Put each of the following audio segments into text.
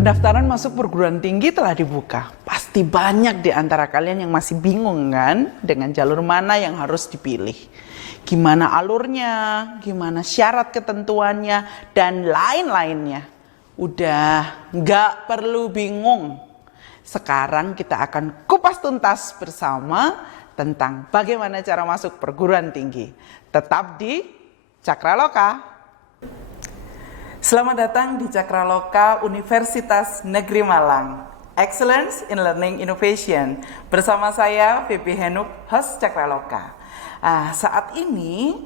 Pendaftaran masuk perguruan tinggi telah dibuka. Pasti banyak di antara kalian yang masih bingung kan dengan jalur mana yang harus dipilih. Gimana alurnya, gimana syarat ketentuannya, dan lain-lainnya. Udah, nggak perlu bingung. Sekarang kita akan kupas tuntas bersama tentang bagaimana cara masuk perguruan tinggi. Tetap di Cakraloka. Selamat datang di Cakraloka Universitas Negeri Malang. Excellence in Learning Innovation. Bersama saya, Vivi Henup, host Cakraloka. Saat ini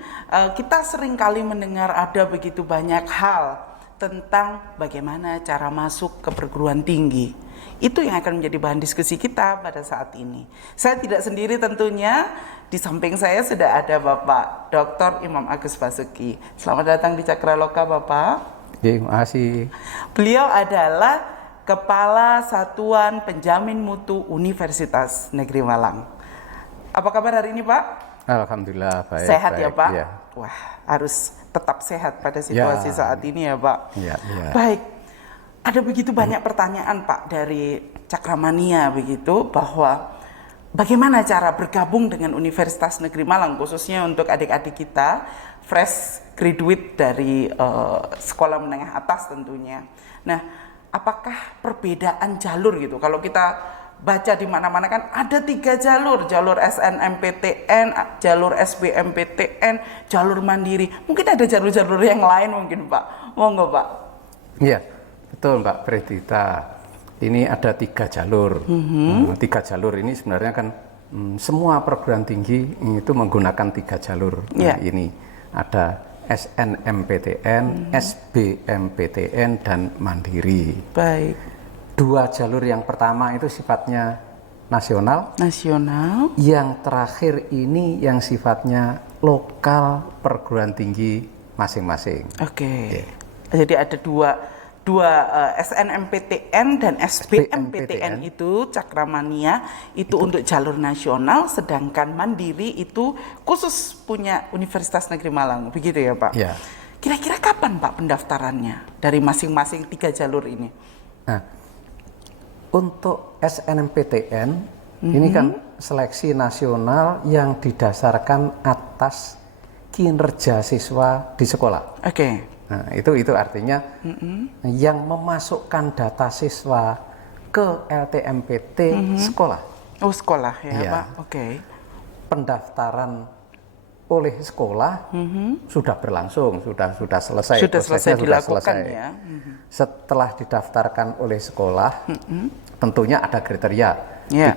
kita seringkali mendengar ada begitu banyak hal tentang bagaimana cara masuk ke perguruan tinggi. Itu yang akan menjadi bahan diskusi kita pada saat ini. Saya tidak sendiri tentunya, di samping saya sudah ada Bapak Dr. Imam Agus Basuki. Selamat datang di Cakraloka, Bapak. Terima kasih. Beliau adalah Kepala Satuan Penjamin Mutu Universitas Negeri Malang. Apa kabar hari ini, Pak? Alhamdulillah baik. Sehat baik, ya, Pak? Ya. Wah, harus tetap sehat pada situasi saat ini ya, Pak. Ya, ya. Baik. Ada begitu banyak pertanyaan, Pak, dari Cakramania begitu, bahwa bagaimana cara bergabung dengan Universitas Negeri Malang, khususnya untuk adik-adik kita fresh graduate dari sekolah menengah atas tentunya. Nah, apakah perbedaan jalur gitu? Kalau kita baca di mana-mana kan ada 3 jalur, jalur SNMPTN, jalur SBMPTN, jalur mandiri. Mungkin ada jalur-jalur yang lain mungkin, Pak. Monggo, Pak. Iya, betul Mbak Predita. Ini ada 3 jalur. 3 jalur ini sebenarnya kan semua perguruan tinggi itu menggunakan 3 jalur. Nah, ini ada SNMPTN, SBMPTN, dan Mandiri. Baik. 2 jalur yang pertama itu sifatnya nasional. Nasional. Yang terakhir ini yang sifatnya lokal perguruan tinggi masing-masing. Oke. Jadi ada dua SNMPTN dan SBMPTN itu Cakramania itu untuk jalur nasional, sedangkan Mandiri itu khusus punya Universitas Negeri Malang, begitu ya, Pak? Ya. Kira-kira kapan, Pak, pendaftarannya dari masing-masing 3 jalur ini? Nah, untuk SNMPTN ini kan seleksi nasional yang didasarkan atas kinerja siswa di sekolah. Oke. Nah, itu artinya yang memasukkan data siswa ke LTMPT sekolah. Oh, sekolah ya, Ya. Pak. Oke. Pendaftaran oleh sekolah sudah berlangsung, sudah selesai. Sudah selesai dilakukan selesai. ya. Setelah didaftarkan oleh sekolah, tentunya ada kriteria. Ya,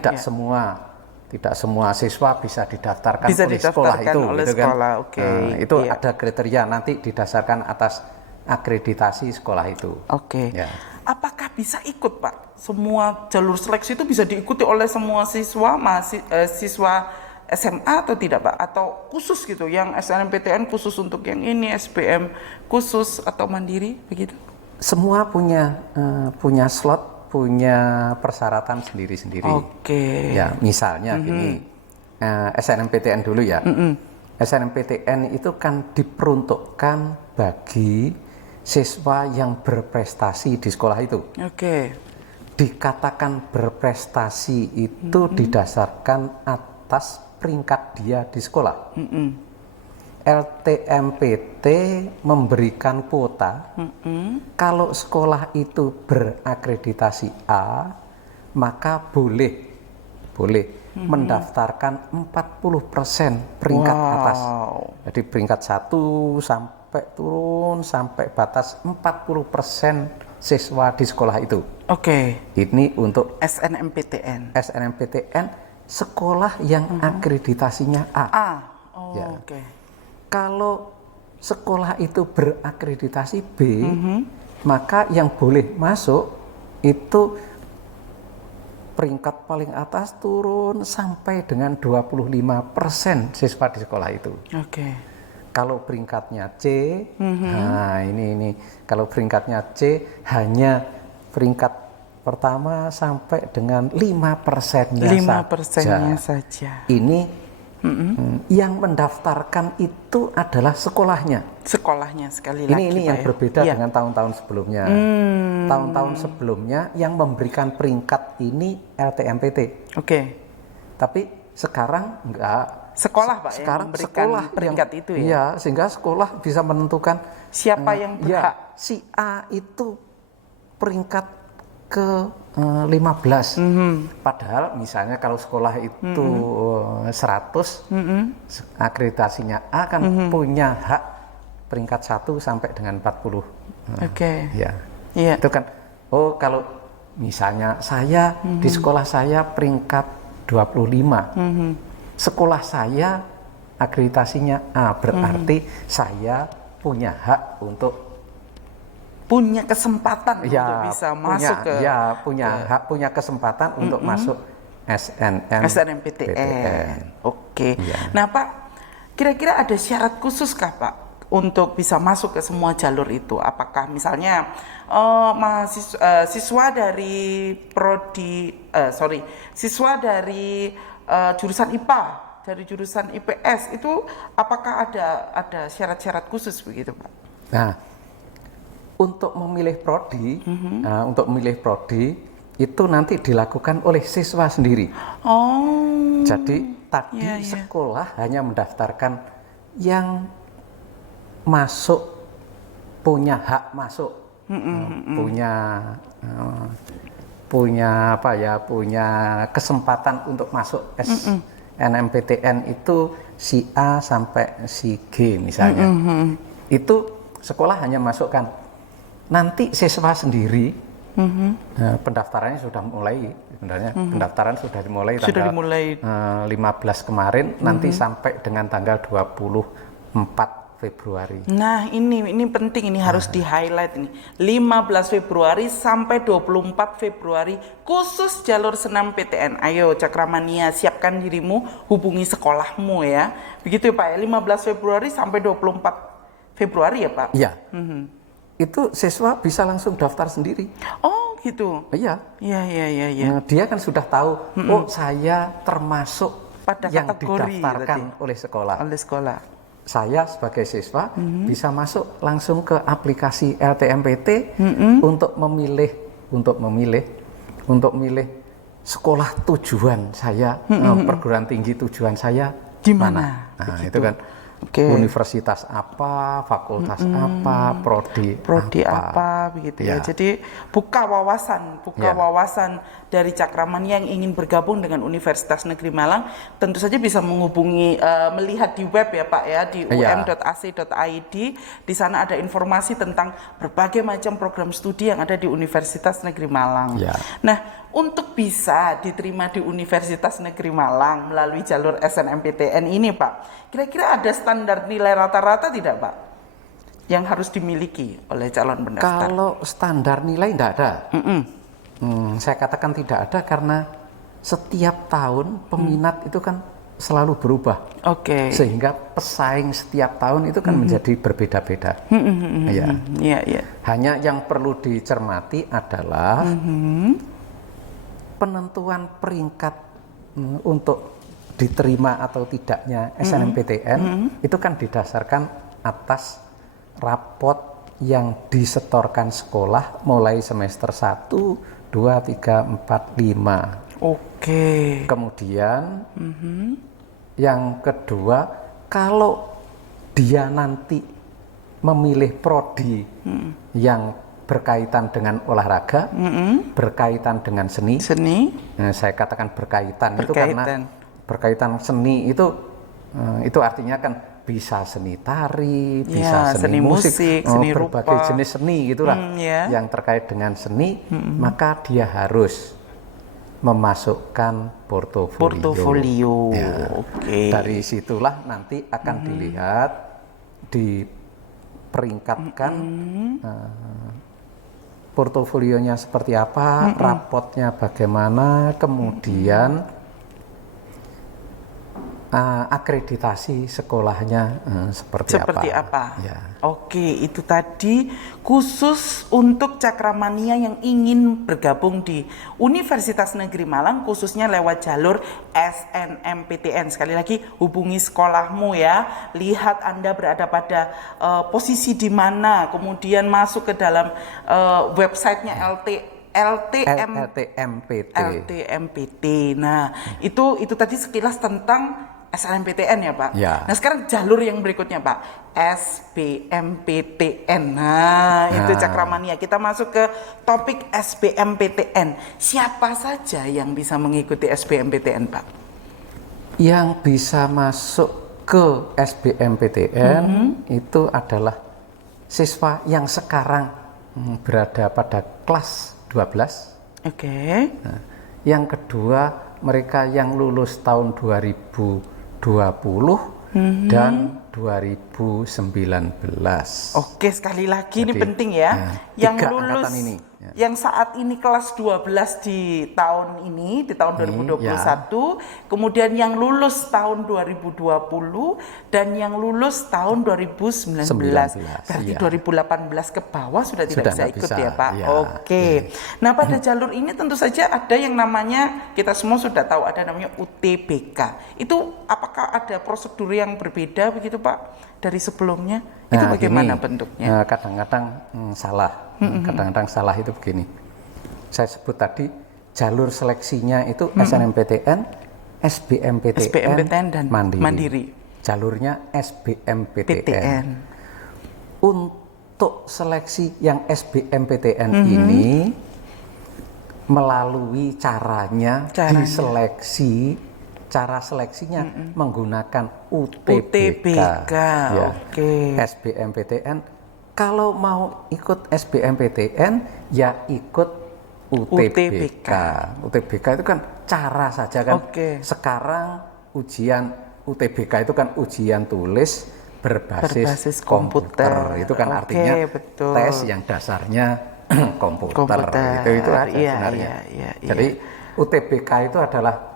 Tidak semua siswa bisa didaftarkan oleh sekolah itu, oleh gitu kan? sekolah. Oke. Itu ada kriteria nanti didasarkan atas akreditasi sekolah itu. Oke. Ya. Apakah bisa ikut, Pak? Semua jalur seleksi itu bisa diikuti oleh semua siswa siswa SMA atau tidak, Pak? Atau khusus gitu, yang SNMPTN khusus untuk yang ini, SBM khusus atau mandiri begitu? Semua punya slot, punya persyaratan sendiri-sendiri. Oke. Ya, misalnya gini, SNMPTN dulu ya. SNMPTN itu kan diperuntukkan bagi siswa yang berprestasi di sekolah itu. Oke. Dikatakan berprestasi itu didasarkan atas peringkat dia di sekolah. LTMPT memberikan kuota, kalau sekolah itu berakreditasi A, maka boleh mendaftarkan 40% peringkat atas. Jadi peringkat 1 sampai turun sampai batas 40% siswa di sekolah itu. Oke. Ini untuk SNMPTN. sekolah yang akreditasinya A. Ya. Oke. Kalau sekolah itu berakreditasi B, maka yang boleh masuk itu peringkat paling atas turun sampai dengan 25% siswa di sekolah itu. Oke. Kalau peringkatnya C, nah ini kalau peringkatnya C hanya peringkat pertama sampai dengan 5%-nya 5%-nya saja. Ini Yang mendaftarkan itu adalah sekolahnya. Sekolahnya sekali lagi. Ini yang berbeda ya. dengan tahun-tahun sebelumnya. Tahun-tahun sebelumnya yang memberikan peringkat ini LTMPT. Oke. Tapi sekarang enggak. Sekolah Pak Sekarang yang memberikan sekolah peringkat itu ya. Iya, sehingga sekolah bisa menentukan Siapa yang berhak. si A itu peringkat ke 15. Padahal misalnya kalau sekolah itu 100, akreditasinya A kan punya hak peringkat 1 sampai dengan 40. Oke. Ya. Iya. Itu kan, oh kalau misalnya saya di sekolah saya peringkat 25. Sekolah saya akreditasinya A, berarti saya punya hak untuk Punya kesempatan untuk bisa masuk ke hak, punya kesempatan untuk masuk SNMPTN. Oke. Ya. Nah Pak, kira-kira ada syarat khusus kah Pak untuk bisa masuk ke semua jalur itu? Apakah misalnya siswa dari siswa dari jurusan IPA, dari jurusan IPS itu apakah ada syarat-syarat khusus begitu Pak? Nah, untuk memilih prodi, itu nanti dilakukan oleh siswa sendiri. Oh. Jadi tadi sekolah hanya mendaftarkan yang masuk, punya hak masuk, punya kesempatan untuk masuk SNMPTN itu si A sampai si G misalnya. Itu sekolah hanya masukkan. Nanti siswa sendiri pendaftarannya sudah mulai sebenarnya. Pendaftaran sudah dimulai tanggal 15 kemarin, nanti sampai dengan tanggal 24 Februari. Nah, ini penting, ini harus di-highlight ini. 15 Februari sampai 24 Februari khusus jalur SNMPTN. Ayo Cakramania, siapkan dirimu, hubungi sekolahmu ya. Begitu ya Pak ya, 15 Februari sampai 24 Februari ya Pak? Iya. Itu siswa bisa langsung daftar sendiri. Oh gitu. Iya. Iya. Dia kan sudah tahu, oh saya termasuk pada yang kategori didaftarkan oleh sekolah. Oleh sekolah. Saya sebagai siswa bisa masuk langsung ke aplikasi LTMPT untuk memilih sekolah tujuan saya, perguruan tinggi tujuan saya di mana. Nah, itu kan. Universitas apa, fakultas apa, prodi apa begitu ya. Jadi buka wawasan dari Cakramania yang ingin bergabung dengan Universitas Negeri Malang, tentu saja bisa menghubungi, melihat di web ya Pak ya, di um.ac.id. Di sana ada informasi tentang berbagai macam program studi yang ada di Universitas Negeri Malang. Nah, untuk bisa diterima di Universitas Negeri Malang melalui jalur SNMPTN ini Pak, kira-kira ada standar nilai rata-rata tidak Pak yang harus dimiliki oleh calon pendaftar? Kalau standar nilai tidak ada. Saya katakan tidak ada karena setiap tahun peminat itu kan selalu berubah. Sehingga pesaing setiap tahun itu kan menjadi berbeda-beda. Hanya yang perlu dicermati adalah penentuan peringkat untuk diterima atau tidaknya SNMPTN itu kan didasarkan atas rapot yang disetorkan sekolah mulai semester 1, 2, 3, 4, 5. Kemudian yang kedua, kalau dia nanti memilih prodi yang berkaitan dengan olahraga, berkaitan dengan seni. Nah, saya katakan berkaitan itu karena berkaitan seni itu artinya kan bisa seni tari, bisa seni musik, seni berbagai rupa, jenis seni gitulah. Yang terkait dengan seni, maka dia harus memasukkan portofolio. Dari situlah nanti akan dilihat, diperingkatkan portofolionya seperti apa, rapotnya bagaimana, kemudian akreditasi sekolahnya seperti apa. Ya. Oke, itu tadi khusus untuk Cakramania yang ingin bergabung di Universitas Negeri Malang, khususnya lewat jalur SNMPTN. Sekali lagi, hubungi sekolahmu ya, lihat Anda berada pada posisi di mana, kemudian masuk ke dalam websitenya LTMPT. Nah, itu tadi sekilas tentang SNMPTN ya Pak. Ya. Nah sekarang jalur yang berikutnya Pak, SBMPTN. Nah itu Cakramania. Kita masuk ke topik SBMPTN. Siapa saja yang bisa mengikuti SBMPTN Pak? Yang bisa masuk ke SBMPTN itu adalah siswa yang sekarang berada pada kelas 12. Oke. Nah, yang kedua, mereka yang lulus tahun 2020 dan 2019. Oke, sekali lagi ini penting ya. Yang lulus ini. Yang saat ini kelas 12 di tahun ini, di tahun 2021, kemudian yang lulus tahun 2020 dan yang lulus tahun 2019. Berarti 2018 ke bawah sudah tidak bisa ikut ya Pak. Ya. Oke. Nah, pada jalur ini tentu saja ada yang namanya, kita semua sudah tahu ada namanya UTBK. Itu apakah ada prosedur yang berbeda begitu Pak dari sebelumnya? Itu bagaimana bentuknya? Kadang-kadang salah. Kadang-kadang salah itu begini. Saya sebut tadi jalur seleksinya itu SNMPTN, SBMPTN dan Mandiri. Jalurnya SBMPTN. Untuk seleksi yang SBMPTN ini melalui caranya diseleksi. Cara seleksinya menggunakan UTBK. Ya. Oke. SBMPTN, kalau mau ikut SBMPTN ya ikut UTBK. UTBK itu kan cara saja kan. Sekarang ujian UTBK itu kan ujian tulis berbasis komputer. Itu kan artinya tes yang dasarnya komputer. Itu aja sebenarnya. Jadi UTBK itu adalah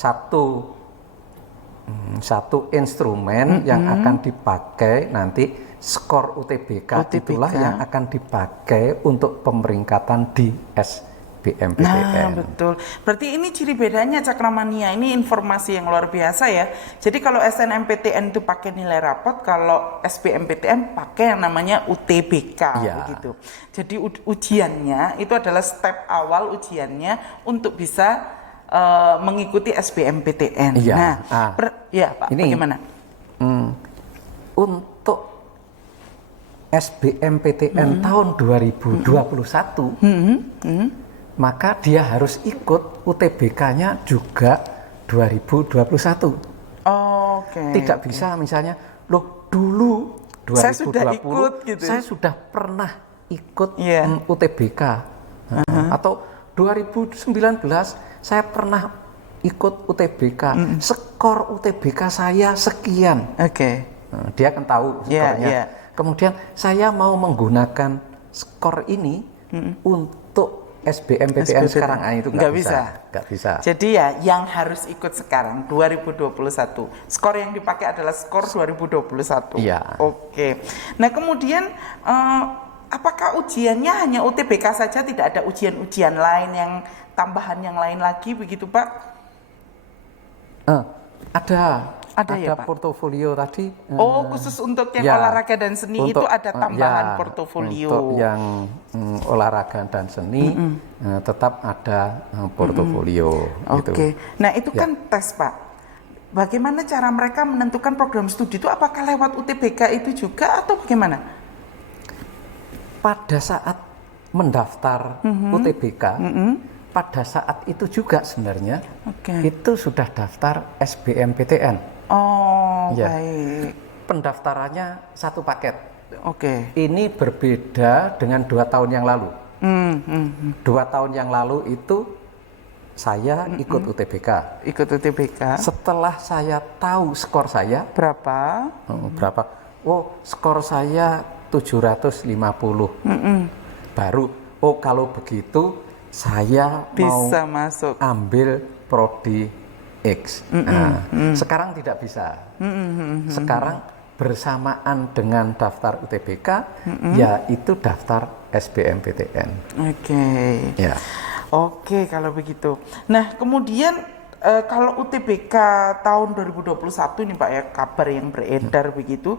satu instrumen yang akan dipakai nanti, skor UTBK itulah yang akan dipakai untuk pemeringkatan di SBMPTN. Nah betul, berarti ini ciri bedanya Cakramania, ini informasi yang luar biasa ya. Jadi kalau SNMPTN itu pakai nilai rapot, kalau SBMPTN pakai yang namanya UTBK begitu. Jadi ujiannya itu adalah step awal ujiannya untuk bisa mengikuti SBMPTN. Pak, ini, bagaimana? Untuk SBMPTN tahun 2021, maka dia harus ikut UTBK-nya juga 2021. Tidak bisa misalnya, loh dulu 2020 saya sudah ikut, gitu. Saya sudah pernah ikut UTBK, atau 2019 saya pernah ikut UTBK, skor UTBK saya sekian. Dia kan tahu skornya. Kemudian saya mau menggunakan skor ini untuk SBMPTN sekarang, itu nggak bisa. Jadi ya yang harus ikut sekarang 2021. Skor yang dipakai adalah skor 2021. Oke. Nah kemudian apakah ujiannya hanya UTBK saja, tidak ada ujian-ujian lain yang tambahan yang lain lagi begitu Pak? Ada ya, Pak? Portofolio tadi. Khusus untuk yang olahraga dan seni itu ada tambahan portofolio. Untuk yang olahraga dan seni tetap ada portofolio. Oke. Nah itu kan tes Pak. Bagaimana cara mereka menentukan program studi itu? Apakah lewat UTBK itu juga atau bagaimana? Pada saat mendaftar UTBK, pada saat itu juga sebenarnya itu sudah daftar SBMPTN. Baik. Pendaftarannya satu paket. Ini berbeda dengan 2 tahun yang lalu. 2 tahun yang lalu itu saya ikut UTBK. Setelah saya tahu skor saya berapa? Skor saya 750. Baru kalau begitu saya bisa mau masuk ambil prodi X. Nah, sekarang tidak bisa. Sekarang bersamaan dengan daftar UTBK, yaitu daftar SBMPTN. Oke. Ya. Oke, kalau begitu. Nah, kemudian kalau UTBK tahun 2021 nih Pak ya, kabar yang beredar begitu,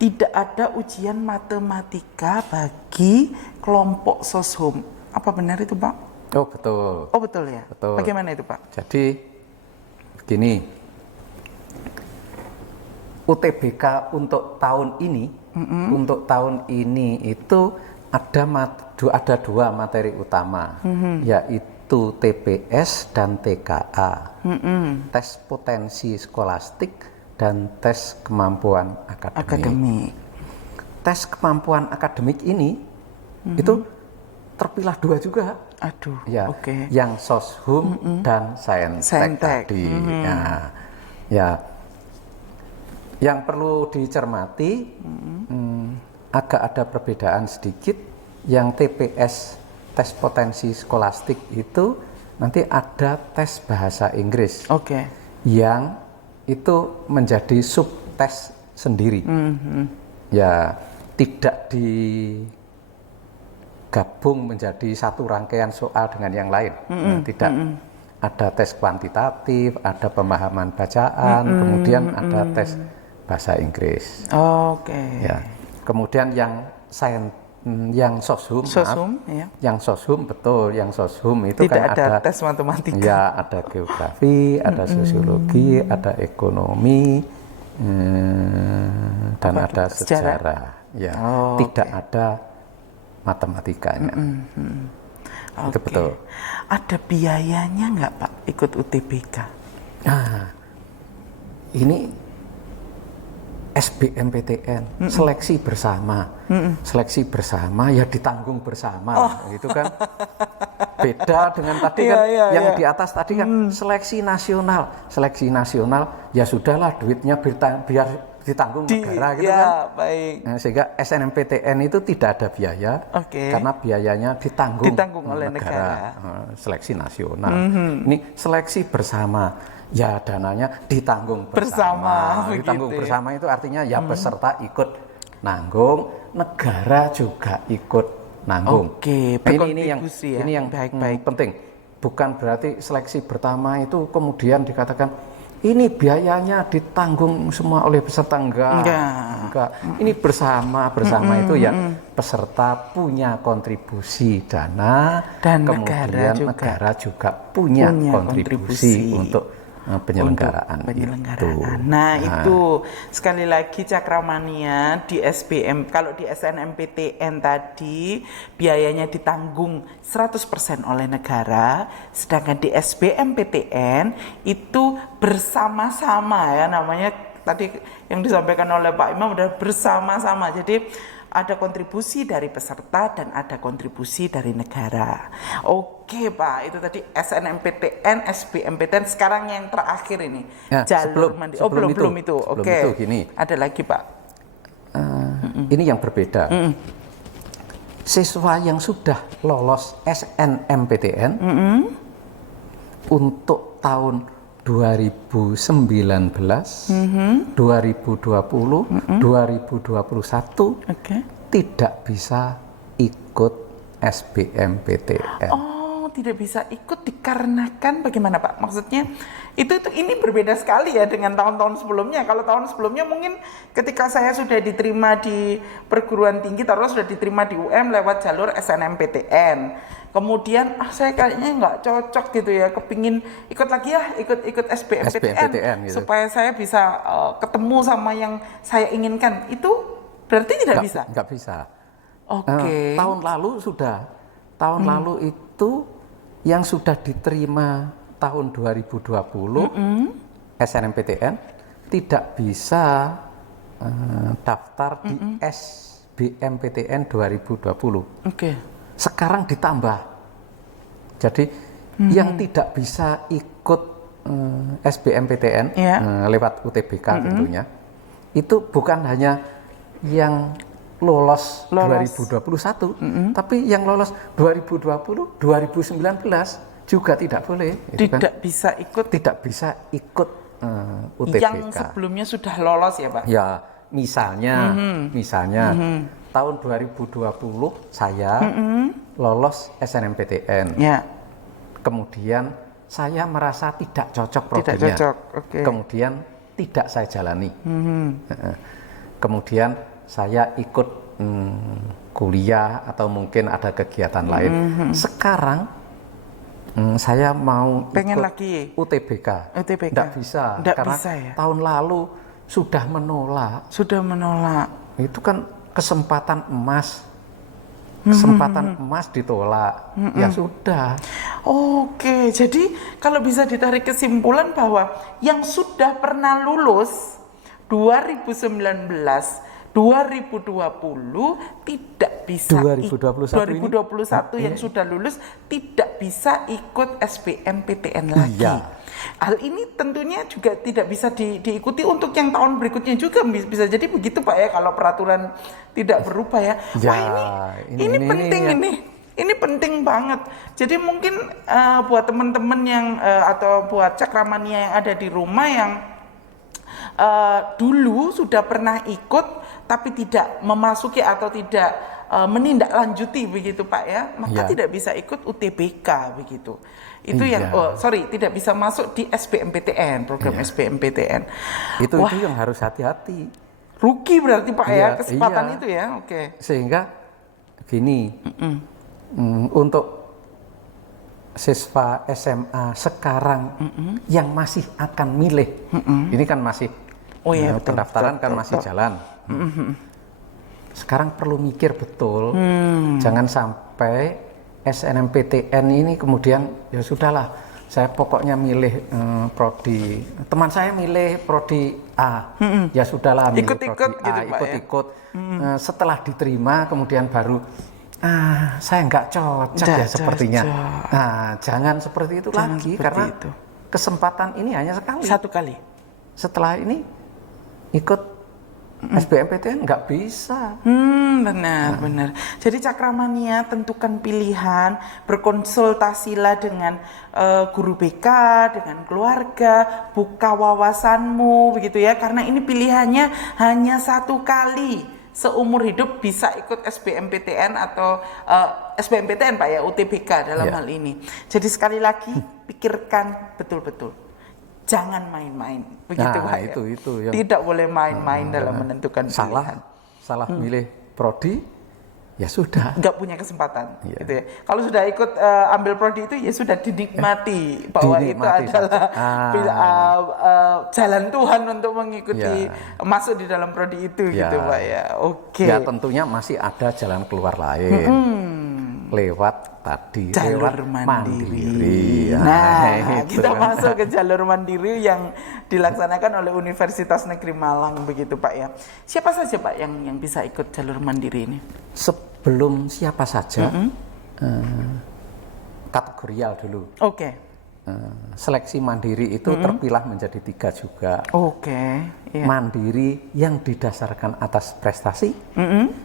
tidak ada ujian matematika bagi kelompok soshum. Apa benar itu Pak? Oh betul. Oh betul ya? Betul. Bagaimana itu Pak? Jadi begini, UTBK untuk tahun ini, itu ada dua materi utama, yaitu TPS dan TKA, tes potensi skolastik dan tes kemampuan akademik. Tes kemampuan akademik ini itu terpilah dua juga. Aduh, ya, oke. Yang soshum dan saintek tadi. Nah, ya, yang perlu dicermati, agak ada perbedaan sedikit. Yang TPS, tes potensi skolastik itu nanti ada tes bahasa Inggris. Oke. Yang itu menjadi subtes sendiri. Ya, tidak digabung menjadi satu rangkaian soal dengan yang lain. Tidak. Ada tes kuantitatif, ada pemahaman bacaan, kemudian ada tes bahasa Inggris. Oke. Ya. Kemudian yang soshum, ya. Yang soshum betul, yang soshum itu tidak kan ada tes matematika. Ya, ada geografi, ada sosiologi, ada ekonomi, dan ada sejarah. Ya, tidak ada matematikanya. Itu betul. Ada biayanya nggak Pak ikut UTBK? Nah, ini SBMPTN, seleksi bersama. Seleksi bersama ya ditanggung bersama, gitu kan. Beda dengan tadi kan yang di atas tadi kan seleksi nasional. Seleksi nasional ya sudahlah, duitnya biar ditanggung negara gitu kan. Baik. Nah, sehingga SNMPTN itu tidak ada biaya, karena biayanya ditanggung oleh negara. Seleksi nasional. Ini seleksi bersama. Ya, dananya ditanggung bersama. Ditanggung bersama itu artinya ya peserta ikut nanggung, negara juga ikut nanggung. Ini yang baik-baik penting. Bukan berarti seleksi pertama itu kemudian dikatakan ini biayanya ditanggung semua oleh peserta, enggak. Ini bersama itu ya peserta punya kontribusi dana, dan kemudian negara juga punya kontribusi untuk penyelenggaraan. Itu. Nah, itu sekali lagi Cakramania di SBM, kalau di SNMPTN tadi biayanya ditanggung 100% oleh negara, sedangkan di SBMPTN itu bersama-sama ya, namanya tadi yang disampaikan oleh Pak Imam adalah bersama-sama. Jadi ada kontribusi dari peserta dan ada kontribusi dari negara. Oke Pak, itu tadi SNMPTN, SBMPTN. Sekarang yang terakhir ini jalur mandiri. Belum itu. Oke. Gini. Ada lagi Pak. Ini yang berbeda. Siswa yang sudah lolos SNMPTN untuk tahun 2019, 2020, 2021 tidak bisa ikut SBMPTN. Oh, tidak bisa ikut dikarenakan bagaimana Pak? Maksudnya ini berbeda sekali ya dengan tahun-tahun sebelumnya. Kalau tahun sebelumnya mungkin ketika saya sudah diterima di perguruan tinggi, taruhlah sudah diterima di UM lewat jalur SNMPTN. Kemudian saya kayaknya nggak cocok gitu ya, kepingin ikut lagi ya, ikut SBMPTN gitu. Supaya saya bisa ketemu sama yang saya inginkan. Itu berarti tidak bisa? Nggak bisa. Oke. Tahun lalu lalu itu yang sudah diterima tahun 2020 SNMPTN tidak bisa daftar di SBMPTN 2020. Sekarang ditambah. Jadi yang tidak bisa ikut SBMPTN lewat UTBK tentunya, itu bukan hanya yang lolos 2021, tapi yang lolos 2020, 2019 juga tidak boleh. Itu Tidak bisa ikut tidak bisa ikut UTBK. yang sebelumnya sudah lolos ya Pak? Ya, misalnya tahun 2020 saya lolos SNMPTN. Ya. Kemudian saya merasa tidak cocok Tidak prodinya. cocok, oke. Kemudian tidak saya jalani. Kemudian saya ikut kuliah atau mungkin ada kegiatan lain. Sekarang saya mau Pengen ikut lagi UTBK. Tidak bisa, Nggak karena bisa ya? tahun lalu sudah menolak. Sudah menolak. Itu kan kesempatan emas. Kesempatan emas ditolak. Ya sudah. Oke, jadi kalau bisa ditarik kesimpulan bahwa yang sudah pernah lulus 2019, 2020 tidak bisa 2021 yang sudah lulus tidak bisa ikut SBMPTN lagi. Iya. Hal ini tentunya juga tidak bisa diikuti untuk yang tahun berikutnya juga, bisa jadi begitu Pak ya kalau peraturan tidak berubah ya. Ya, Wah ini penting ini. Ini penting banget. Jadi mungkin buat teman-teman yang atau buat Cakramania yang ada di rumah yang dulu sudah pernah ikut tapi tidak memasuki atau tidak menindaklanjuti begitu Pak ya, maka tidak bisa ikut UTBK begitu. Itu yang tidak bisa masuk di SBMPTN, program SBMPTN. Itu yang harus hati-hati. Rugi berarti Pak ya kesempatan itu ya. Oke. Sehingga gini, untuk siswa SMA sekarang yang masih akan milih, ini kan masih pendaftaran kan masih jalan. Sekarang perlu mikir betul, jangan sampai SNMPTN ini kemudian ya sudahlah, saya pokoknya milih prodi, teman saya milih prodi A, ya sudahlah milih Ikut-ikut prodi A, gitu, Pak, ikut-ikut. Setelah diterima kemudian baru saya nggak cocok ya sepertinya. Nah, jangan seperti itu lagi karena kesempatan ini hanya sekali. Satu kali. Setelah ini ikut SBMPTN nggak bisa. Benar. Jadi Cakramania tentukan pilihan, berkonsultasilah dengan guru BK, dengan keluarga, buka wawasanmu begitu ya. Karena ini pilihannya hanya satu kali seumur hidup, bisa ikut SBMPTN atau SBMPTN Pak ya, UTBK dalam hal ini. Jadi sekali lagi pikirkan betul-betul. Jangan main-main, begitu Pak. Itu yang tidak boleh main-main dalam menentukan pilihan. Salah milih prodi, ya sudah. Nggak punya kesempatan, gitu ya. Kalau sudah ikut ambil prodi itu, ya sudah dinikmati bahwa itu adalah jalan Tuhan untuk mengikuti masuk di dalam prodi itu, gitu Pak ya. Oke. Ya tentunya masih ada jalan keluar lain. Lewat tadi jalur lewat mandiri. Nah, kita masuk ke jalur mandiri yang dilaksanakan oleh Universitas Negeri Malang begitu Pak ya. Siapa saja Pak yang bisa ikut jalur mandiri ini? Sebelum siapa saja, kategorial dulu. Oke. Seleksi mandiri itu terpilah menjadi 3 juga. Oke. Mandiri yang didasarkan atas prestasi.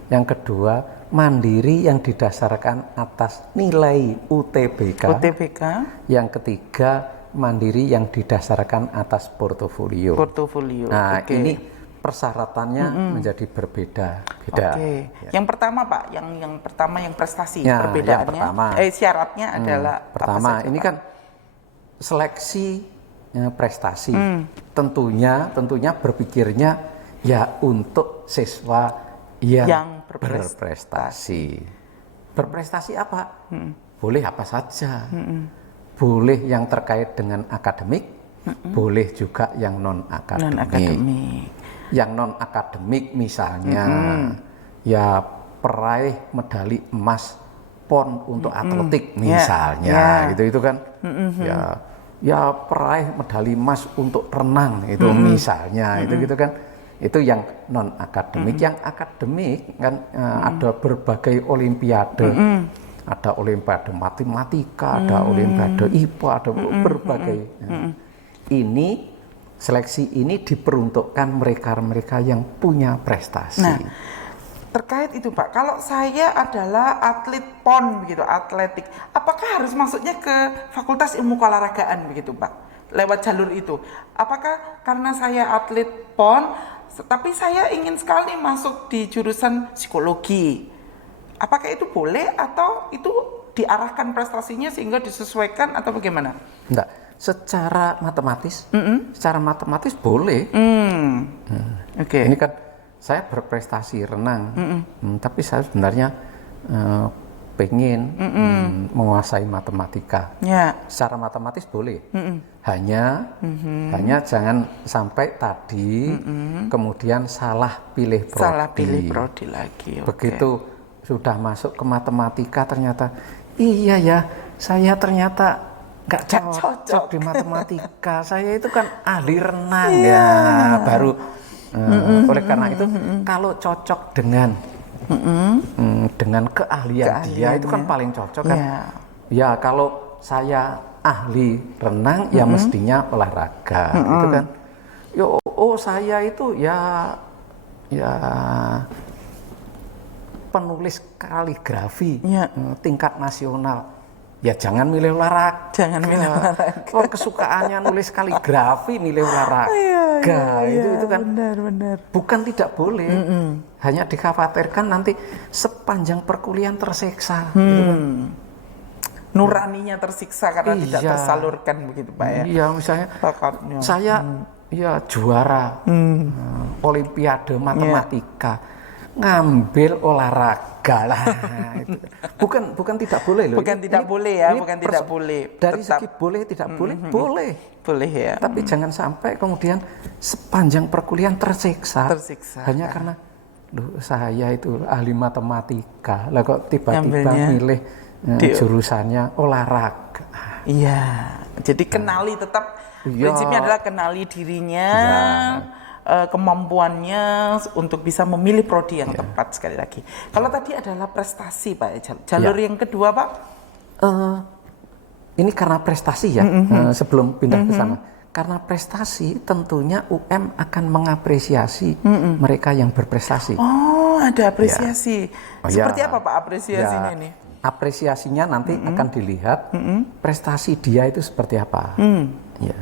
Yang kedua, mandiri yang didasarkan atas nilai UTBK. Yang ketiga, mandiri yang didasarkan atas portofolio. Nah, ini persyaratannya menjadi berbeda-beda. Oke. Yang pertama Pak, yang pertama yang prestasi, perbedaannya. Syaratnya adalah pertama, ini kan seleksi prestasi. Tentunya berpikirnya ya untuk siswa yang berprestasi. Berprestasi apa? Boleh apa saja. Boleh yang terkait dengan akademik, boleh juga yang non akademik. Yang non akademik misalnya ya peraih medali emas PON untuk atletik misalnya, gitu itu kan. Ya peraih medali emas untuk renang itu misalnya, itu gitu kan. Itu yang non akademik. Yang akademik kan ada berbagai olimpiade. Ada olimpiade matematika, ada olimpiade IPA, ada berbagai. Ini seleksi ini diperuntukkan mereka-mereka yang punya prestasi. Nah, terkait itu Pak, kalau saya adalah atlet PON begitu, atletik, apakah harus masuknya ke Fakultas Ilmu Keolahragaan begitu Pak? Lewat jalur itu. Apakah karena saya atlet PON, tapi saya ingin sekali masuk di jurusan psikologi? Apakah itu boleh atau itu diarahkan prestasinya sehingga disesuaikan atau bagaimana? Enggak, secara matematis boleh. Oke. Ini kan saya berprestasi renang, tapi saya sebenarnya pengen menguasai matematika. Ya. Secara matematis boleh, hanya jangan sampai tadi kemudian salah pilih prodi. Salah pilih prodi lagi. Begitu sudah masuk ke matematika ternyata iya ya, saya ternyata nggak cocok di matematika. Saya itu kan ahli renang ya, baru. Oleh karena itu, kalau cocok dengan keahlian dia itu kan paling cocok kan. Ya kalau saya ahli renang ya mestinya olahraga, gitu kan. Saya itu ya penulis kaligrafi tingkat nasional. Ya jangan milih olahraga. Jangan milih olahraga. Kalau kesukaannya nulis kaligrafi, milih olahraga. Itu kan benar. bukan tidak boleh. Hanya dikhawatirkan nanti sepanjang perkuliahan tersiksa. Gitu kan. Nuraninya tersiksa karena tidak tersalurkan begitu Pak ya. Iya, misalnya bakatnya. Saya ya juara Olimpiade matematika. Ngambil olahraga lah. Bukan tidak boleh loh. Bukan tidak boleh ya, bukan tidak boleh. Dari segi boleh tidak boleh, boleh. Boleh ya. Tapi jangan sampai kemudian sepanjang perkuliahan tersiksa. Hanya karena saya itu ahli matematika. Lah kok tiba-tiba milih jurusannya olahraga. Iya. Jadi kenali tetap prinsipnya adalah kenali dirinya. Kemampuannya untuk bisa memilih prodi yang tepat sekali lagi. Kalau tadi adalah prestasi Pak, jalur yang kedua Pak? Ini karena prestasi ya, sebelum pindah ke sana. Karena prestasi tentunya UM akan mengapresiasi mereka yang berprestasi. Oh, ada apresiasi. Seperti apa Pak apresiasinya ini? Apresiasinya nanti akan dilihat prestasi dia itu seperti apa. Ya.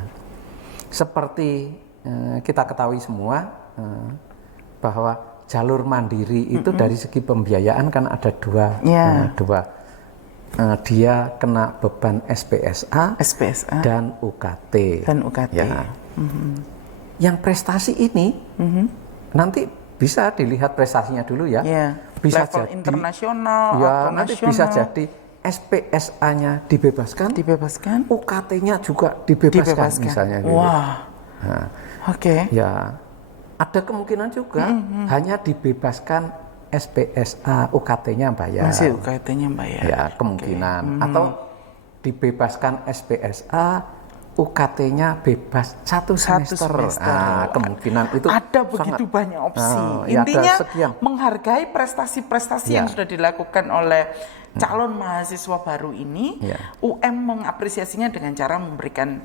Seperti kita ketahui semua bahwa jalur mandiri itu dari segi pembiayaan kan ada dua. Dia kena beban SPSA dan UKT. Ya. Yang prestasi ini nanti bisa dilihat prestasinya dulu ya. Bisa level jadi internasional atau nanti nasional. Bisa jadi SPSA-nya dibebaskan, UKT-nya juga dibebaskan. Misalnya gitu. Ya, ada kemungkinan juga hanya dibebaskan SPSA, UKT-nya bayar. Masih UKT-nya bayar. Ya, kemungkinan. Atau dibebaskan SPSA, UKT-nya bebas satu semester. Kemungkinan itu ada begitu banyak opsi. Intinya menghargai prestasi-prestasi yang sudah dilakukan oleh calon mahasiswa baru ini. UM mengapresiasinya dengan cara memberikan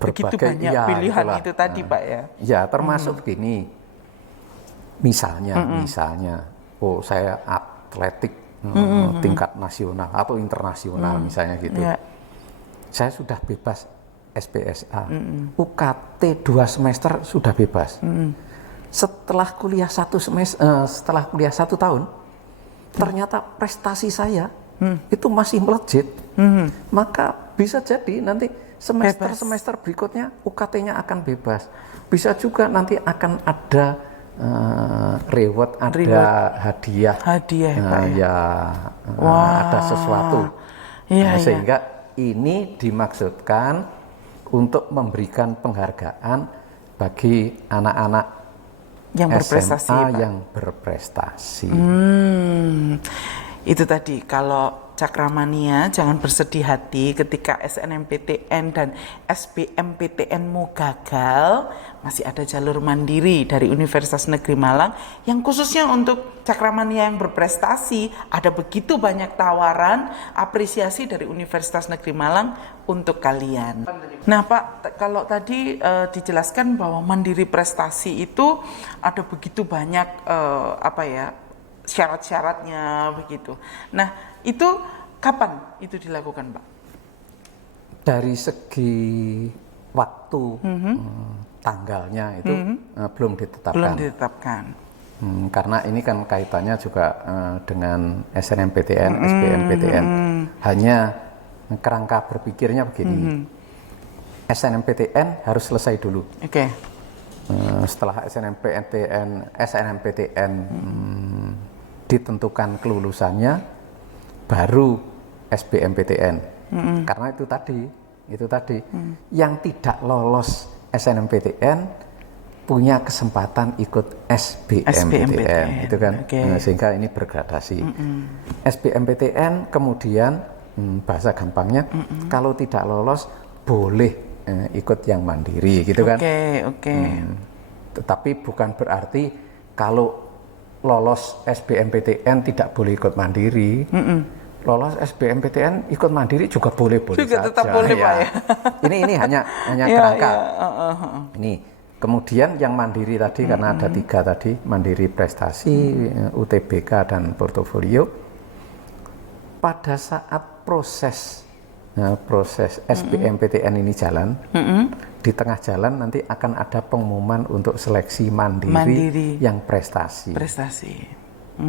begitu banyak pilihan itu tadi Pak ya. Ya termasuk gini, misalnya, saya atletik tingkat nasional atau internasional misalnya gitu. Saya sudah bebas SPSA, UKT 2 semester sudah bebas. Setelah kuliah 1 tahun, ternyata prestasi saya itu masih melejit, maka bisa jadi nanti semester berikutnya UKT-nya akan bebas. Bisa juga nanti akan ada reward, ada hadiah ada sesuatu. Sehingga ini dimaksudkan untuk memberikan penghargaan bagi anak-anak yang berprestasi, SMA yang berprestasi. Itu tadi kalau Cakramania, jangan bersedih hati ketika SNMPTN dan SBMPTN-mu gagal. Masih ada jalur mandiri dari Universitas Negeri Malang yang khususnya untuk Cakramania yang berprestasi. Ada begitu banyak tawaran, apresiasi dari Universitas Negeri Malang untuk kalian. Nah Pak, kalau tadi dijelaskan bahwa mandiri prestasi itu ada begitu banyak syarat-syaratnya begitu. Nah, itu kapan itu dilakukan, Pak? Dari segi waktu, tanggalnya itu belum ditetapkan. Belum ditetapkan. Karena ini kan kaitannya juga dengan SNMPTN, SBMPTN. Hanya kerangka berpikirnya begini. SNMPTN harus selesai dulu. Oke. Setelah SNMPTN ditentukan kelulusannya, baru SBMPTN. Karena itu tadi yang tidak lolos SNMPTN punya kesempatan ikut SBMPTN, itu kan. Sehingga ini bergradasi. SBMPTN kemudian bahasa gampangnya kalau tidak lolos boleh ikut yang mandiri, gitu kan. Tetapi bukan berarti kalau lolos SBMPTN tidak boleh ikut mandiri. Lolos SBMPTN ikut mandiri juga boleh-boleh saja. Tetap boleh, Pak, ya. Ini hanya kerangka. Ini kemudian yang mandiri tadi karena ada 3 tadi, mandiri prestasi, UTBK dan portofolio. Pada saat proses SBMPTN ini jalan, di tengah jalan nanti akan ada pengumuman untuk seleksi mandiri yang prestasi.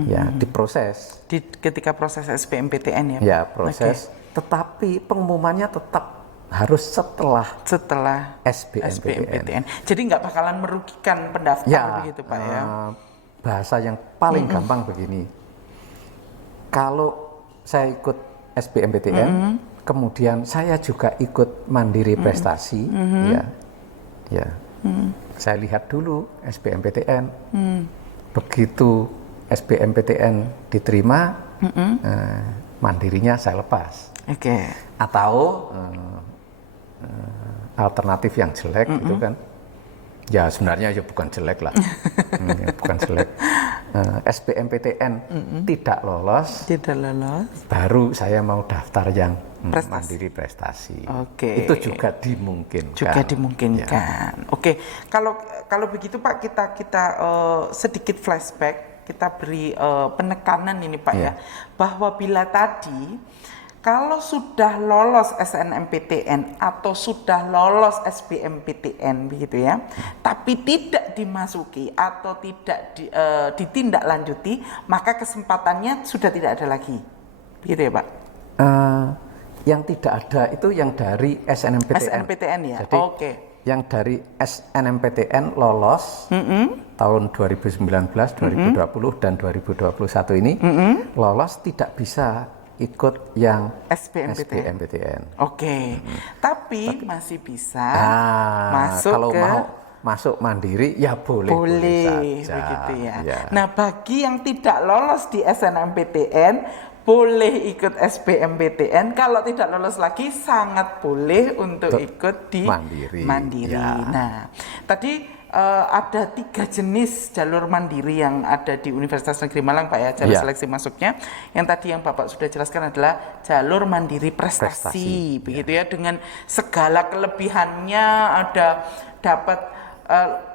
Ya, diproses. Ketika proses SBMPTN ya, Pak? Ya, proses. Tetapi pengumumannya tetap harus setelah SBMPTN. Jadi nggak bakalan merugikan pendaftar begitu, Pak, ya? Bahasa yang paling gampang begini. Kalau saya ikut SBMPTN, kemudian saya juga ikut mandiri prestasi, saya lihat dulu SBMPTN. Begitu SBMPTN diterima, mandirinya saya lepas. Atau alternatif yang jelek itu kan, ya sebenarnya ya bukan jelek lah, bukan jelek. SBMPTN tidak lolos, baru saya mau daftar yang mandiri prestasi. Itu juga dimungkinkan. Oke, kalau begitu Pak, kita sedikit flashback, kita beri penekanan ini Pak, ya, bahwa bila tadi kalau sudah lolos SNMPTN atau sudah lolos SBMPTN begitu ya, tapi tidak dimasuki atau tidak ditindaklanjuti, maka kesempatannya sudah tidak ada lagi, begitu ya Pak? Yang tidak ada itu yang dari SNMPTN ya. Jadi, yang dari SNMPTN lolos tahun 2019, 2020 dan 2021 ini lolos tidak bisa ikut yang SBMPTN. Tapi masih bisa masuk kalau mau masuk mandiri ya boleh saja. Begitu ya. Nah, bagi yang tidak lolos di SNMPTN boleh ikut SBMPTN, kalau tidak lolos lagi sangat boleh untuk ikut di mandiri. Nah, tadi ada 3 jenis jalur mandiri yang ada di Universitas Negeri Malang, Pak, ya, jalur seleksi masuknya. Yang tadi yang Bapak sudah jelaskan adalah jalur mandiri prestasi. Begitu ya, dengan segala kelebihannya, ada dapat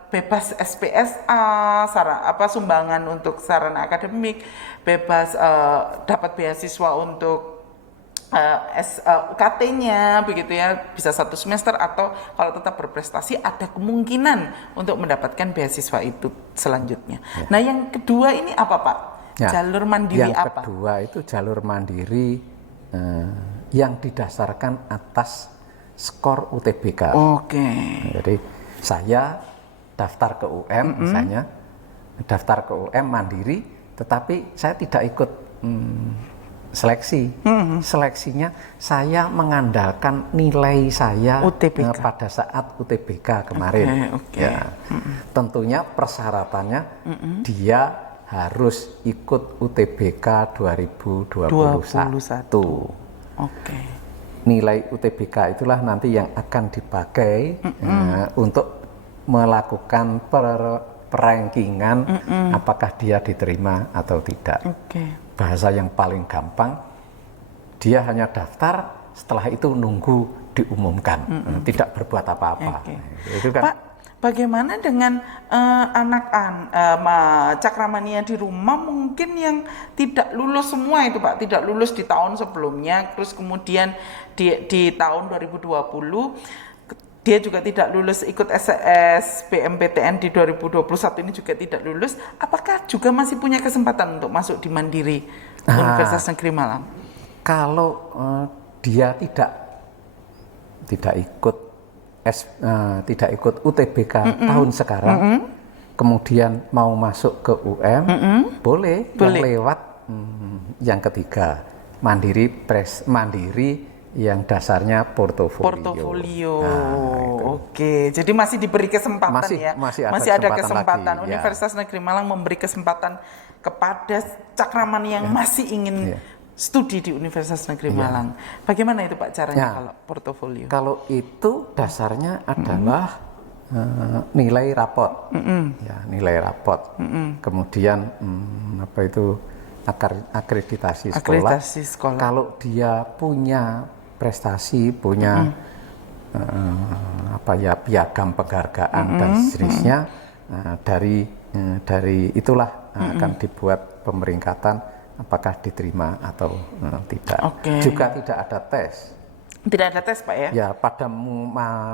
bebas SPSA, sumbangan untuk sarana akademik, bebas dapat beasiswa untuk UKT-nya begitu ya, bisa 1 semester, atau kalau tetap berprestasi ada kemungkinan untuk mendapatkan beasiswa itu selanjutnya. Nah, yang kedua ini apa, Pak? Jalur mandiri yang apa? Yang kedua itu jalur mandiri yang didasarkan atas skor UTBK. Jadi saya daftar ke UM misalnya, daftar ke UM mandiri, tetapi saya tidak ikut seleksi. Seleksinya saya mengandalkan nilai saya pada saat UTBK kemarin. Tentunya persyaratannya dia harus ikut UTBK 2021. Oke. Nilai UTBK itulah nanti yang akan dipakai untuk melakukan perankingan apakah dia diterima atau tidak. Bahasa yang paling gampang, dia hanya daftar, setelah itu nunggu diumumkan, tidak berbuat apa-apa. Itu kan. Pak, bagaimana dengan cakramania di rumah mungkin yang tidak lulus semua itu Pak, tidak lulus di tahun sebelumnya, terus kemudian di tahun 2020 dia juga tidak lulus ikut SBMPTN di 2021 ini juga tidak lulus, apakah juga masih punya kesempatan untuk masuk di Mandiri Universitas Negeri Malang? Kalau dia tidak ikut UTBK tahun sekarang, kemudian mau masuk ke UM, boleh. Yang lewat yang ketiga, Mandiri yang dasarnya portofolio. Oke, jadi masih diberi kesempatan masih ada kesempatan. lagi, Universitas Negeri Malang memberi kesempatan kepada cakramania yang masih ingin studi di Universitas Negeri Malang. Bagaimana itu Pak caranya kalau portofolio? Kalau itu dasarnya adalah nilai rapot, nilai rapot. Kemudian akreditasi sekolah. Kalau dia punya prestasi, punya piagam penghargaan dan seterusnya, dari itulah akan dibuat pemeringkatan apakah diterima atau tidak. Juga tidak ada tes. Tidak ada tes Pak ya? Ya, pada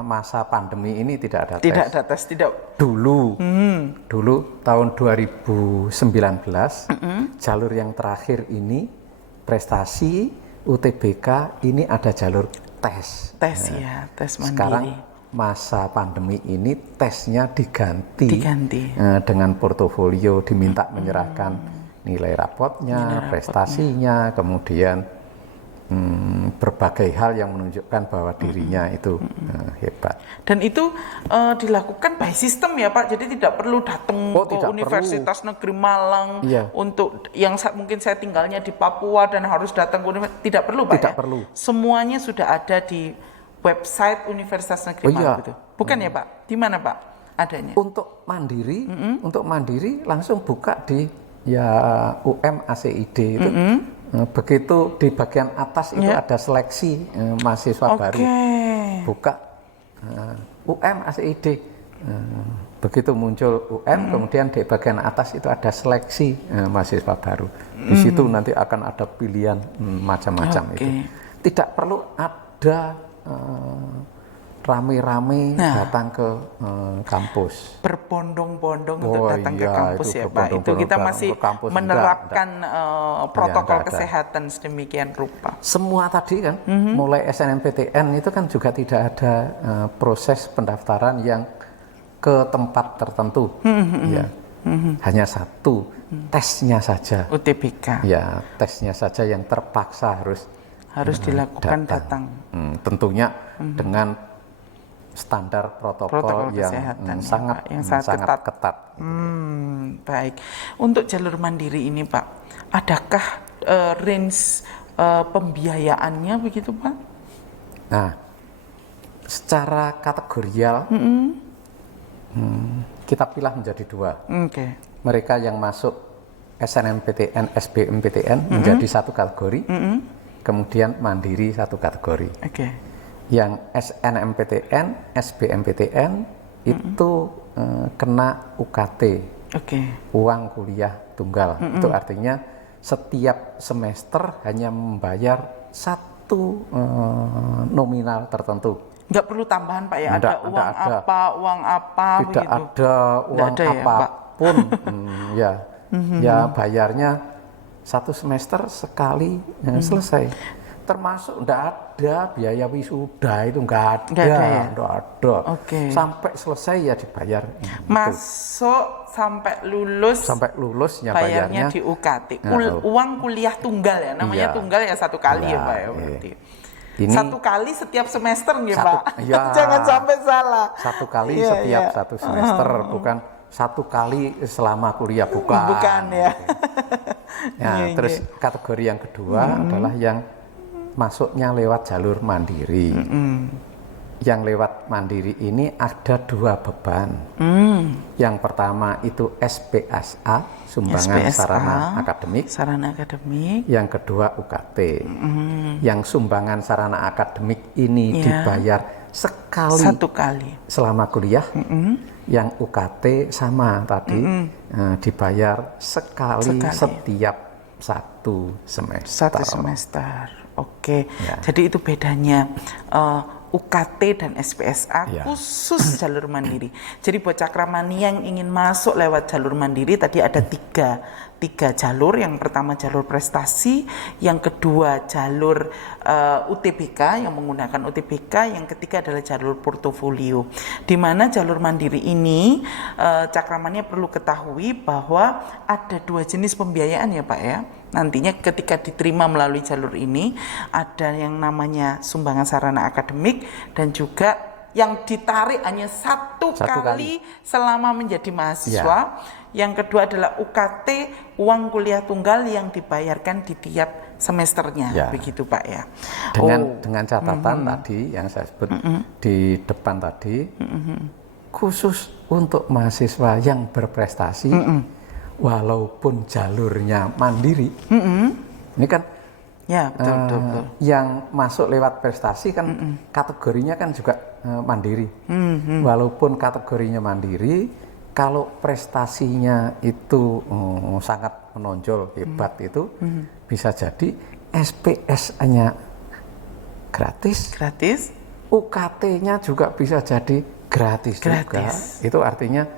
masa pandemi ini tidak ada tes. Tidak ada tes, tidak. Dulu tahun 2019 jalur yang terakhir ini prestasi UTBK ini ada jalur tes. Tes mandiri. Sekarang masa pandemi ini tesnya diganti. Dengan portofolio, diminta menyerahkan nilai rapotnya, prestasinya, kemudian berbagai hal yang menunjukkan bahwa dirinya itu hebat. Dan itu dilakukan by system ya Pak, jadi tidak perlu datang ke Universitas Negeri Malang untuk yang mungkin saya tinggalnya di Papua dan harus datang ke universitas, tidak perlu Pak. Tidak perlu. Semuanya sudah ada di website Universitas Negeri Malang itu. Bukan ya Pak? Di mana Pak adanya? Untuk mandiri langsung buka di UM ACID itu. Begitu di bagian atas itu ada seleksi mahasiswa baru, buka UM ACID, begitu muncul UM, kemudian di bagian atas itu ada seleksi mahasiswa baru. Di situ nanti akan ada pilihan macam-macam itu. Tidak perlu ada rame-rame datang ke kampus. Berbondong-bondong untuk datang ke kampus ya Pak. Itu kita masih menerapkan protokol kesehatan sedemikian rupa. Semua tadi kan, mulai SNMPTN itu kan juga tidak ada proses pendaftaran yang ke tempat tertentu. Hanya satu, tesnya saja. UTBK. Ya, tesnya saja yang terpaksa harus dilakukan datang. Tentunya dengan standar protokol yang sangat ketat. Baik. Untuk jalur mandiri ini Pak, adakah range pembiayaannya begitu Pak? Nah, secara kategorial kita pilih menjadi dua. Mereka yang masuk SNMPTN, SBMPTN menjadi satu kategori, kemudian mandiri satu kategori. Yang SNMPTN, SBMPTN itu kena UKT, uang kuliah tunggal. Itu artinya setiap semester hanya membayar satu nominal tertentu. Nggak perlu tambahan Pak ya? Ada uang apa? Tidak ada uang apapun. Ya bayarnya satu semester sekali selesai. Termasuk enggak ada biaya wisuda, itu enggak ada. Sampai selesai ya dibayar. Masuk sampai lulusnya bayarnya di UKT. Uang kuliah tunggal ya, namanya tunggal ya satu kali ya Pak ya berarti. Ini satu kali setiap semester nggih Pak. Jangan sampai salah. Satu kali setiap satu semester, bukan 1 kali selama kuliah, bukan. Bukan ya. Ya, Iya, terus kategori yang kedua adalah yang masuknya lewat jalur mandiri. Yang lewat mandiri ini ada 2 beban. Yang pertama itu SPSA, sumbangan SPSA, sarana akademik. Sarana akademik. Yang kedua UKT. Yang sumbangan sarana akademik ini Ya. dibayar sekali 1 kali. selama kuliah. Yang UKT sama tadi, dibayar sekali setiap 1 semester. 1 semester. Oke. Ya. Jadi itu bedanya UKT dan SPSA Ya. khusus jalur mandiri. Jadi buat cakramani yang ingin masuk lewat jalur mandiri tadi ada tiga jalur. Yang pertama jalur prestasi, yang kedua jalur UTBK yang menggunakan UTBK, yang ketiga adalah jalur portofolio. Di mana jalur mandiri ini cakramani perlu ketahui bahwa ada 2 jenis pembiayaan ya Pak ya. Nantinya ketika diterima melalui jalur ini ada yang namanya sumbangan sarana akademik dan juga yang ditarik hanya satu kali selama menjadi mahasiswa. Yang kedua adalah UKT, uang kuliah tunggal yang dibayarkan di tiap semesternya, begitu Pak ya. Dengan catatan tadi yang saya sebut di depan tadi, khusus untuk mahasiswa yang berprestasi, walaupun jalurnya mandiri, ini kan ya betul. yang masuk lewat prestasi kan kategorinya kan juga mandiri. Walaupun kategorinya mandiri, kalau prestasinya itu sangat menonjol, hebat itu, bisa jadi SPS-nya gratis, UKT-nya juga bisa jadi gratis juga. Itu artinya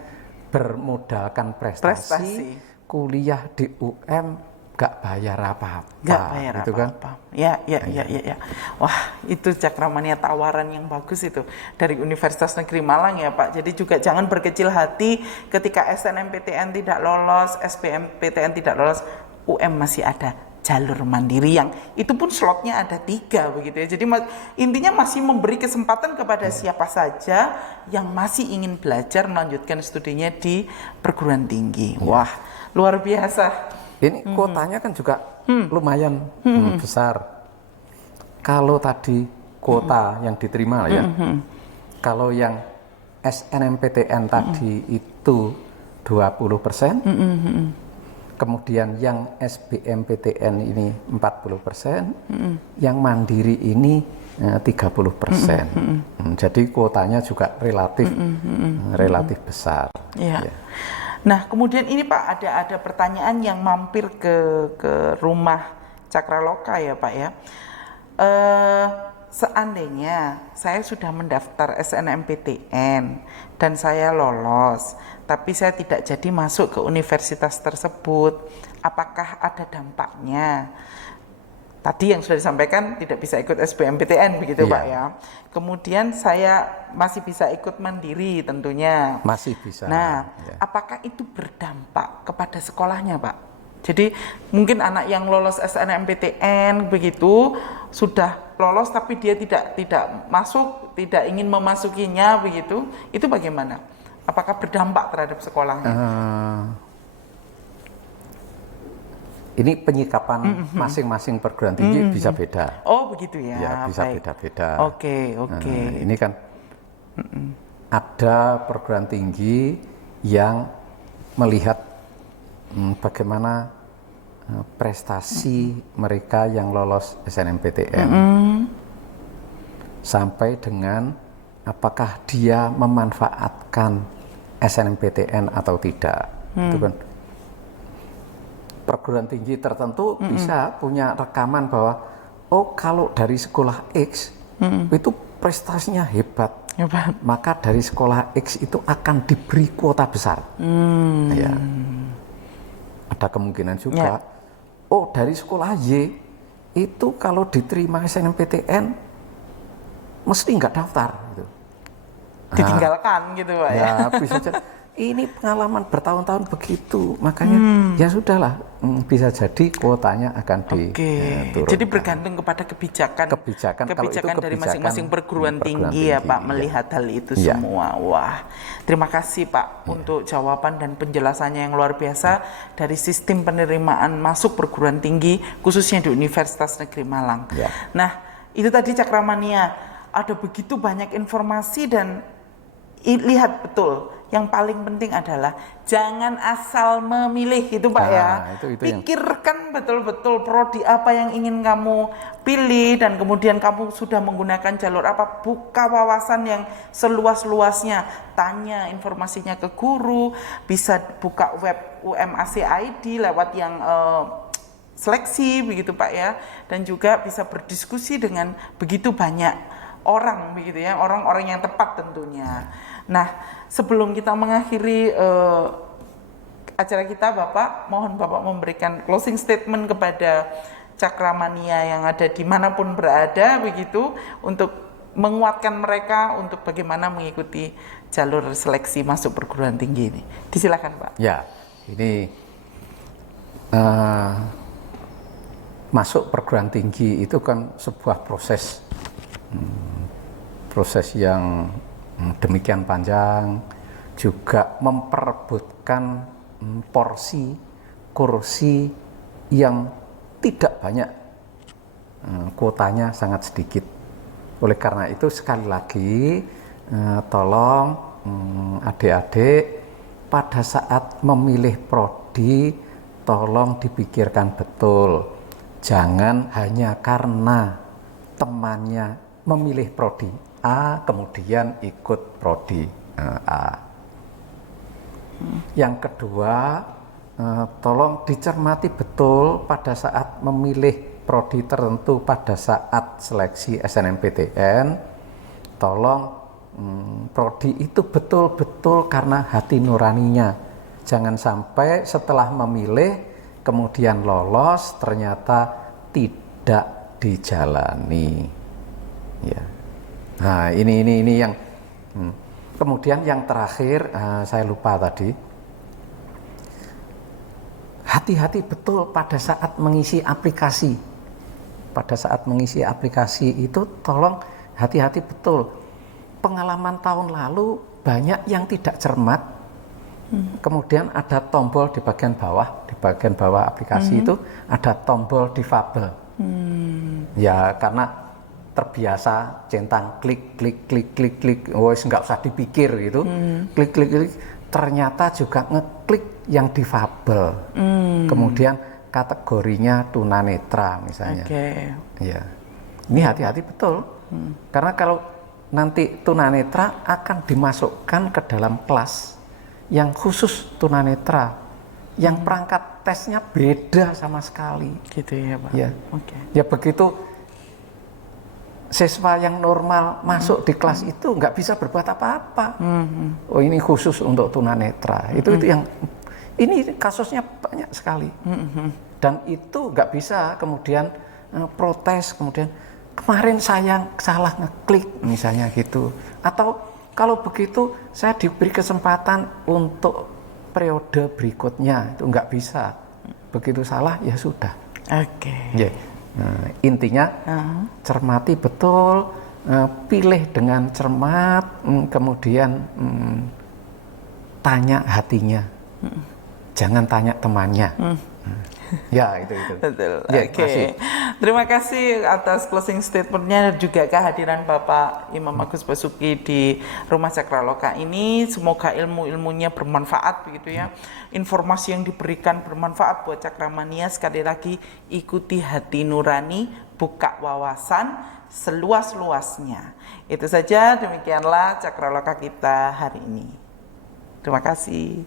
bermodalkan prestasi. Kuliah di UM gak bayar apa-apa. Gitu kan? Ya. Wah, itu cakramania tawaran yang bagus itu dari Universitas Negeri Malang ya Pak. Jadi juga jangan berkecil hati ketika SNMPTN tidak lolos, SBMPTN tidak lolos, UM masih ada jalur mandiri yang itu pun slotnya ada 3 begitu ya. Jadi intinya masih memberi kesempatan kepada siapa saja yang masih ingin belajar melanjutkan studinya di perguruan tinggi. Wah, luar biasa. Ini kuotanya kan juga lumayan besar. Kalau tadi kuota yang diterima ya, kalau yang SNMPTN tadi itu 20%, kemudian yang SBMPTN ini 40%, yang mandiri ini 30%. Jadi kuotanya juga relatif besar. Ya. Nah, kemudian ini Pak ada pertanyaan yang mampir ke rumah Cakraloka ya Pak ya. Seandainya saya sudah mendaftar SNMPTN dan saya lolos, tapi saya tidak jadi masuk ke universitas tersebut, apakah ada dampaknya? Tadi yang sudah disampaikan tidak bisa ikut SBMPTN begitu Pak ya. Kemudian saya masih bisa ikut mandiri tentunya. Masih bisa. Nah, apakah itu berdampak kepada sekolahnya Pak? Jadi mungkin anak yang lolos SNMPTN begitu sudah lolos tapi dia tidak masuk, tidak ingin memasukinya begitu, itu bagaimana? Apakah berdampak terhadap sekolahnya? Ini penyikapan masing-masing perguruan tinggi bisa beda. Oh begitu ya. Ya bisa beda-beda. Oke. Ini kan ada perguruan tinggi yang melihat bagaimana prestasi mereka yang lolos SNMPTN sampai dengan apakah dia memanfaatkan SNMPTN atau tidak. Itu kan perguruan tinggi tertentu bisa punya rekaman bahwa kalau dari sekolah X itu prestasinya hebat, maka dari sekolah X itu akan diberi kuota besar. Ya. Ada kemungkinan juga dari sekolah Y itu kalau diterima SNMPTN mesti nggak daftar gitu. Ditinggalkan gitu Pak ya. Bisa ini pengalaman bertahun-tahun begitu, makanya ya sudahlah, bisa jadi kuotanya akan diturunkan. Jadi bergantung kepada kebijakan Kalau itu dari masing-masing perguruan tinggi ya Pak, melihat hal itu Ya. semua. Wah, terima kasih Pak untuk jawaban dan penjelasannya yang luar biasa dari sistem penerimaan masuk perguruan tinggi khususnya di Universitas Negeri Malang. Ya. Nah, itu tadi Cakramania, ada begitu banyak informasi dan lihat betul, yang paling penting adalah jangan asal memilih gitu Pak ya. Itu Pikirkan betul-betul prodi apa yang ingin kamu pilih dan kemudian kamu sudah menggunakan jalur apa, buka wawasan yang seluas-luasnya, tanya informasinya ke guru, bisa buka web UMAC ID lewat yang seleksi begitu Pak ya, dan juga bisa berdiskusi dengan begitu banyak orang begitu ya, orang-orang yang tepat tentunya. Nah, sebelum kita mengakhiri acara kita, Bapak, mohon Bapak memberikan closing statement kepada Cakramania yang ada dimanapun berada begitu, untuk menguatkan mereka untuk bagaimana mengikuti jalur seleksi masuk perguruan tinggi ini. Disilakan Pak. Ya, ini masuk perguruan tinggi itu kan sebuah proses yang demikian panjang, juga memperebutkan porsi kursi yang tidak banyak, kuotanya sangat sedikit. Oleh karena itu sekali lagi tolong adik-adik pada saat memilih prodi tolong dipikirkan betul, jangan hanya karena temannya memilih prodi A kemudian ikut prodi A. Yang kedua, tolong dicermati betul pada saat memilih prodi tertentu pada saat seleksi SNMPTN, tolong prodi itu betul-betul karena hati nuraninya. Jangan sampai setelah memilih kemudian lolos ternyata tidak dijalani. Ya. Nah, ini yang kemudian yang terakhir, saya lupa tadi. Hati-hati betul pada saat mengisi aplikasi. Pada saat mengisi aplikasi itu tolong hati-hati betul. Pengalaman tahun lalu banyak yang tidak cermat. Kemudian ada tombol di bagian bawah aplikasi itu ada tombol difabel. Ya karena terbiasa centang klik, nggak usah dipikir gitu, klik, ternyata juga ngeklik yang difabel, kemudian kategorinya tunanetra misalnya. Ya, ini hati-hati betul, karena kalau nanti tunanetra akan dimasukkan ke dalam kelas yang khusus tunanetra, yang perangkat tesnya beda sama sekali. Gitu ya Pak. Ya, ya begitu. Siswa yang normal masuk di kelas itu nggak bisa berbuat apa-apa. Oh ini khusus untuk tunanetra. Itu yang ini kasusnya banyak sekali. Dan itu nggak bisa kemudian protes, kemudian kemarin saya salah ngeklik misalnya gitu. Atau kalau begitu saya diberi kesempatan untuk periode berikutnya, itu nggak bisa. Begitu salah ya sudah. Yeah. Nah, intinya cermati betul, pilih dengan cermat, kemudian tanya hatinya, jangan tanya temannya. Ya itu. Betul. Ya, Terima kasih atas closing statementnya dan juga kehadiran Bapak Imam Agus Basuki di Rumah Cakraloka ini. Semoga ilmu-ilmunya bermanfaat begitu ya. Informasi yang diberikan bermanfaat buat Cakramania. Sekali lagi ikuti hati nurani, buka wawasan seluas-luasnya. Itu saja, demikianlah Cakraloka kita hari ini. Terima kasih.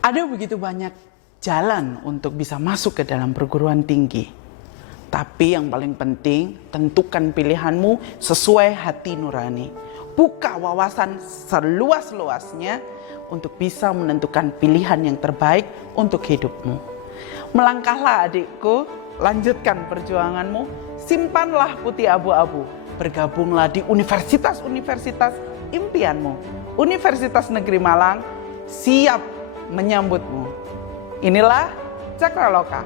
Ada begitu banyak jalan untuk bisa masuk ke dalam perguruan tinggi. Tapi yang paling penting, tentukan pilihanmu sesuai hati nurani. Buka wawasan seluas-luasnya untuk bisa menentukan pilihan yang terbaik untuk hidupmu. Melangkahlah adikku, lanjutkan perjuanganmu, simpanlah putih abu-abu, bergabunglah di universitas-universitas impianmu. Universitas Negeri Malang siap menyambutmu. Inilah Cakraloka.